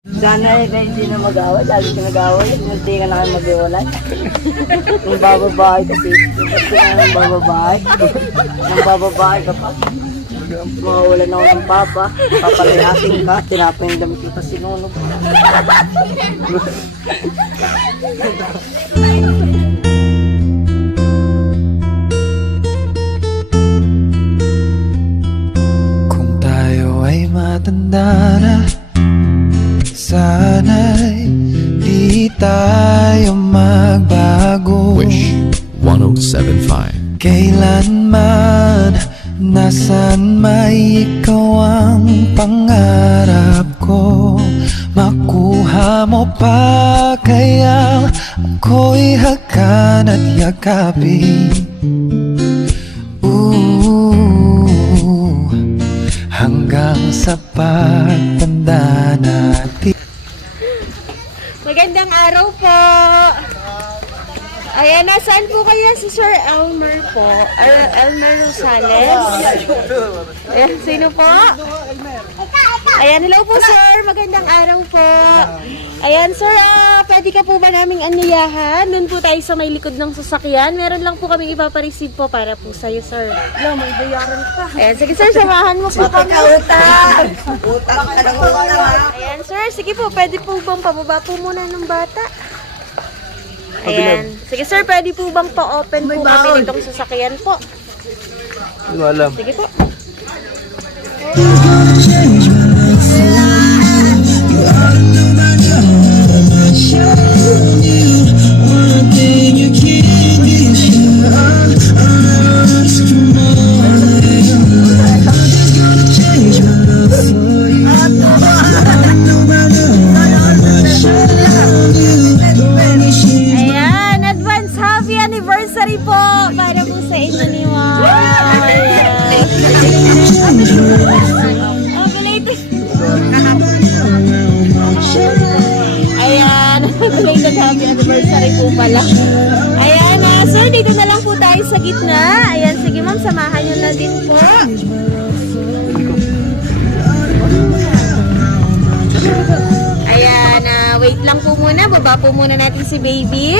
Sana hindi na mag-away, lagi ka nag-away, hindi ka na kayo mag-iwalay. Nung bababae kasi, ba't ka na nang bababae? Nung bababae ka pa. Mawawalan ako ng papa, papalayasin ka, tinapay yung damit kita sinunog. Kung tayo ay matanda na, sana'y di tayo magbago. Wish 1075. Kailanman, nasan may ikaw ang pangarap ko. Makuha mo pa kaya ako'y hakan at yakapin. Hanggang sa pagtanda natin. Magandang araw po. Ayan, nasaan po kaya si Sir Elmer po? Elmer Rosales? Ayan, sino po? Ayan, hello po sir. Magandang araw po. Ayan sir, pwede ka po ba naming anyayahan? Doon po tayo sa may likod ng sasakyan. Meron lang po kaming ipapareceive po para po sa'yo sir. Wala, may bayaran ka. Ayan, sige sir, samahan mo po kami. Utang! Utang ka ng utang. Ayan sir, sige po, pwede po bang pababa po muna ng bata? Ayan. Sige sir, pwede po bang pa-open po kami nitong sasakyan po? Hindi ko alam. Sige po. Ayan, advance happy anniversary po para po sa inyo ni Mom. Oh, belated. Ayan, belated happy anniversary po pala. Ayan, sir, dito na lang po tayo sa gitna. Ayan, sige ma'am, samahan nyo na din po. Ayan, wait lang po muna. Baba po muna natin si baby.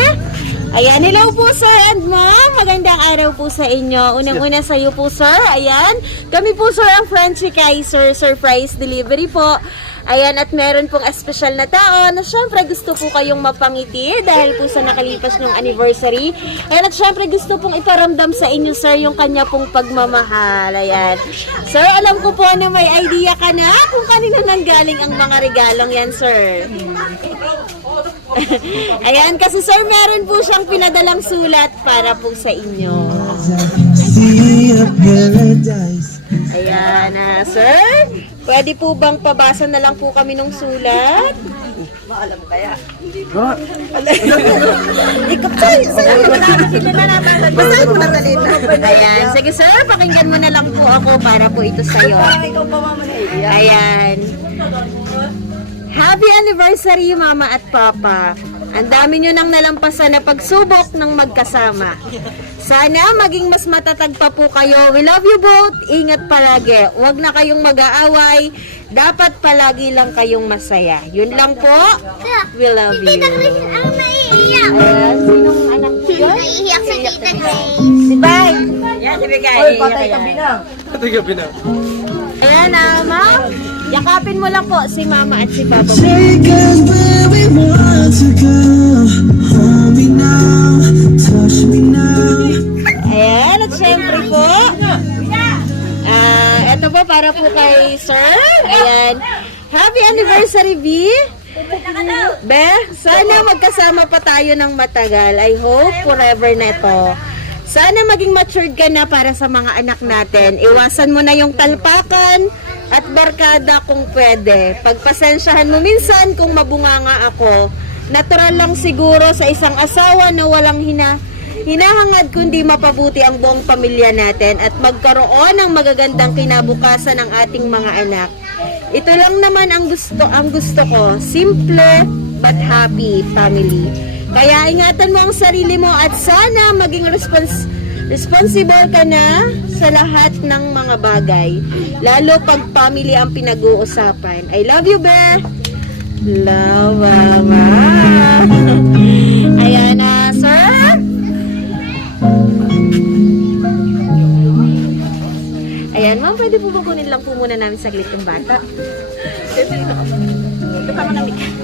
Ayan, hello po sir and ma'am. Magandang araw po sa inyo. Unang-una sa iyo po sir. Ayan, kami po sir ang Frenchie Kaiser Surprise Delivery po. Ayan, at meron pong espesyal na tao na syempre gusto po kayong mapangiti dahil po sa nakalipas ng anniversary. Ayan, at syempre gusto pong iparamdam sa inyo sir yung kanya pong pagmamahal. Ayan. Sir, alam ko po na may idea ka na kung kanino nanggaling ang mga regalong yan sir. Ayan, kasi sir, meron po siyang pinadalang sulat para po sa inyo. Ayan, sir, pwede po bang pabasa na lang po kami ng sulat? Maalam kaya. Ayan, sige sir, pakinggan mo na lang po ako para po ito sa'yo. Ikaw pa mamaya. Ayan. Happy anniversary, Mama at Papa. Ang dami nyo nang nalampasan na pagsubok ng magkasama. Sana maging mas matatag pa po kayo. We love you both. Ingat palagi. Huwag na kayong mag-aaway. Dapat palagi lang kayong masaya. Yun lang po. We love you. Ang naiiyak. Ayan, sinong anak ko yun? Naiiyak si Tita Grace. Si Bay. Yan, si Bigay. Oy, patay ka na. Ayan, ma'am. Yakapin mo lang po si Mama at si Papa. Take us where we want to go. Hold me now, touch me now. Ayan, at syempre po, ito po para po kay Sir. Ayan, happy anniversary, B. Be, sana magkasama pa tayo ng matagal. I hope forever na ito. Sana maging matured ka na para sa mga anak natin. Iwasan mo na yung talpakan at barkada kung pwede. Pagpasensyahan mo minsan kung mabunganga ako. Natural lang siguro sa isang asawa na walang hinahangad kundi mapabuti ang buong pamilya natin at magkaroon ng magagandang kinabukasan ng ating mga anak. Ito lang naman ang gusto ko. Simple but happy family. Kaya ingatan mo ang sarili mo at sana maging responsible ka na sa lahat ng mga bagay. Lalo pag family ang pinag-uusapan. I love you, Be. Hello, Mama. Ayan na, sir. Ayan, ma'am, pwede po ba kunin lang po muna namin saglit yung bata?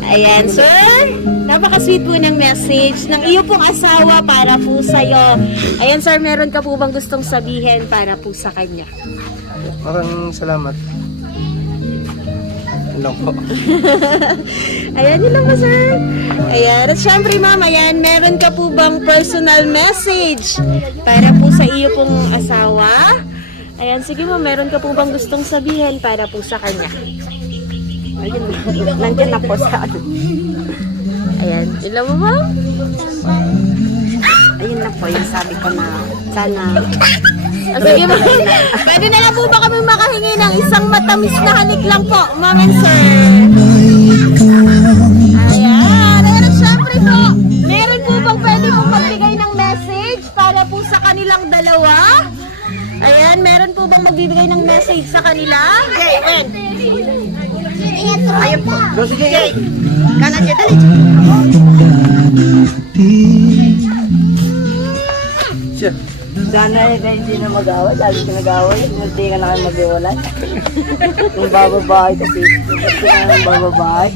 Ayan, sir. Napaka-sweet po ng message ng iyo pong asawa para po sa'yo. Ayan, sir, meron ka po bang gustong sabihin para po sa kanya? Maraming salamat. Hello po. Ayan, yun lang po, sir. Ayan, at syempre, ma'am, ayan, meron ka po bang personal message para po sa iyo pong asawa? Ayan, sige ma'am, meron ka po bang gustong sabihin para po sa kanya? Ayun, nandiyan na po sa ano. Ayan, ilan mo ba? Ayun na po, yung sabi ko na sana Sige ma'am, pwede na lang po ba kami makahingi ng isang matamis na halik lang po, ma'am and sir? Ayan, at syempre po, meron po bang pwede pong magbigay ng message para po sa kanilang dalawa? Ayan, meron po bang magbibigay ng message sa kanila? Ayan. ayun po. Sige. Kanan siya, dali. Siya. Sana kayo hindi na mag-away. Lagi siya nag-away. Hindi ka na kayo mag-iwalay. Yung bababae kasi. Yung bababae.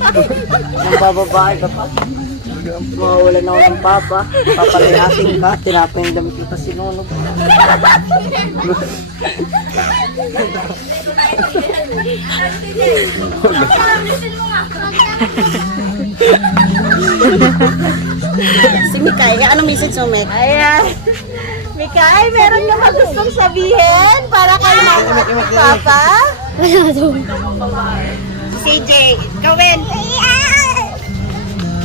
Yung bababae ka pa. Mawawalan ako ng papa. Papalayasin ka. Tinapay yung damit kita sinunog. Si Mikay, anong message mo, Mek? Ayan. Mikay, meron ka ba gustong sabihin para kay mama at papa? CJ, gawin.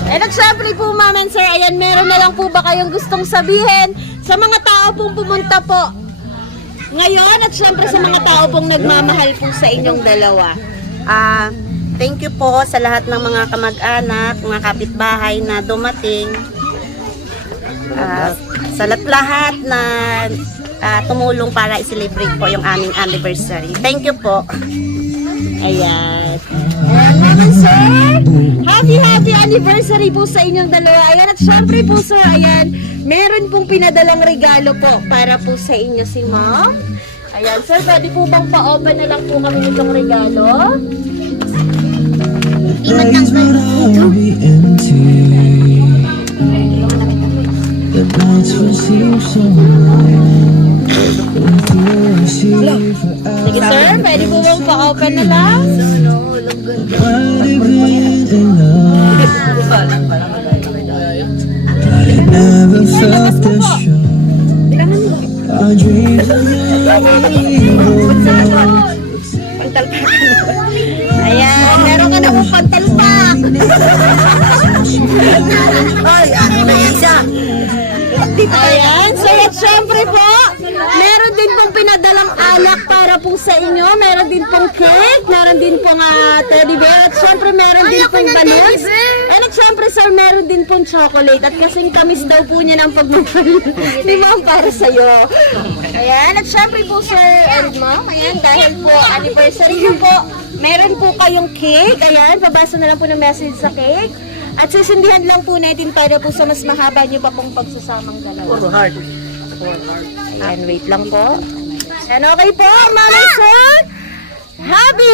And at syempre po, ma'am and sir, ayan, meron na lang po ba kayong gustong sabihin sa mga tao pong pumunta po ngayon at syempre sa mga tao pong nagmamahal po sa inyong dalawa? Thank you po sa lahat ng mga kamag-anak, mga kapitbahay na dumating. Sa lahat na tumulong para i-celebrate po yung aming anniversary. Thank you po. Ayan. Ayan naman, sir. Happy anniversary po sa inyong dalawa. Ayan, at syempre po, sir, ayan, meron pong pinadalang regalo po para po sa inyo si ma'am. Ayan, sir, pwede po bang pa-open na lang po kami nitong regalo? Days when I'll be empty. The nights will seem so long. Sige, sir, pwede po bang pa-open na lang? I never felt this strong. Our dreams are Ayan, meron ka na pong pantalpak. Ay, ako na isa. Ayan, so at syempre po, meron din pong pinadalang alak para po sa inyo, meron din pong cake, meron din pong teddy bear, at syempre meron din pong balloons, and at syempre sir, meron din pong chocolate, at kasing tamis daw po niya ng pagmamahal ni ma'am para sa'yo. Ayan, at syempre po sir and ma'am, ayan, dahil po anniversary niyo po, meron po kayong cake, ayan, pabasa na lang po ng message sa cake. At sisindihan lang po natin para po sa mas mahaba niyo pa pong pagsasamang dalawa. Ayan, wait lang po. Ayan, okay po, mama sir. Happy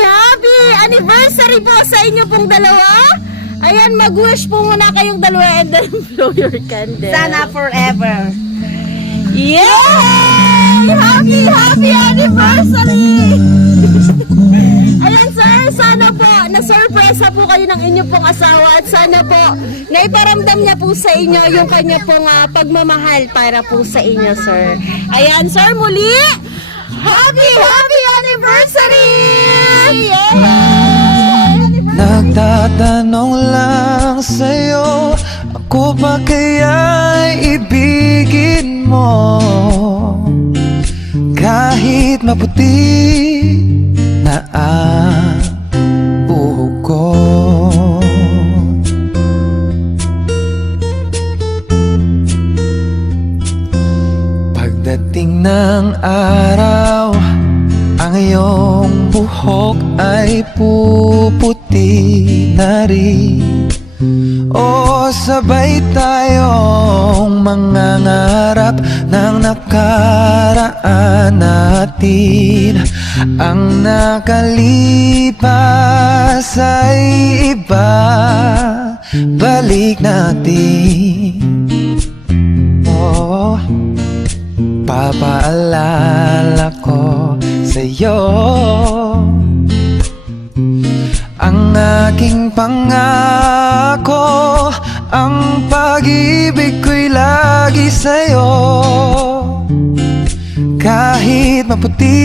anniversary po sa inyo pong dalawa. Ayan, mag-wish po muna kayong dalawa and then blow your candle. Sana forever. Yay! Happy anniversary! Ayan sir, sana po na-surprise po kayo ng inyong pong asawa at sana po naiparamdam niya po sa inyo yung kanya pong pagmamahal para po sa inyo sir. Ayan sir, muli, happy anniversary! Yay! Nagtatanong lang sa'yo, ako ba kaya'y ibigin mo? Kahit maputi na ang buhok ko. Pagdating ng araw, ang iyong buhok ay puputi na rin. sabay tayong mangangarap ng nakaraan natin. Ang nakalipas ay iba, balik natin. Oh, papaalala ko sa'yo ang aking pangako, ang pag-ibig ko'y lagi sa'yo. Kahit maputi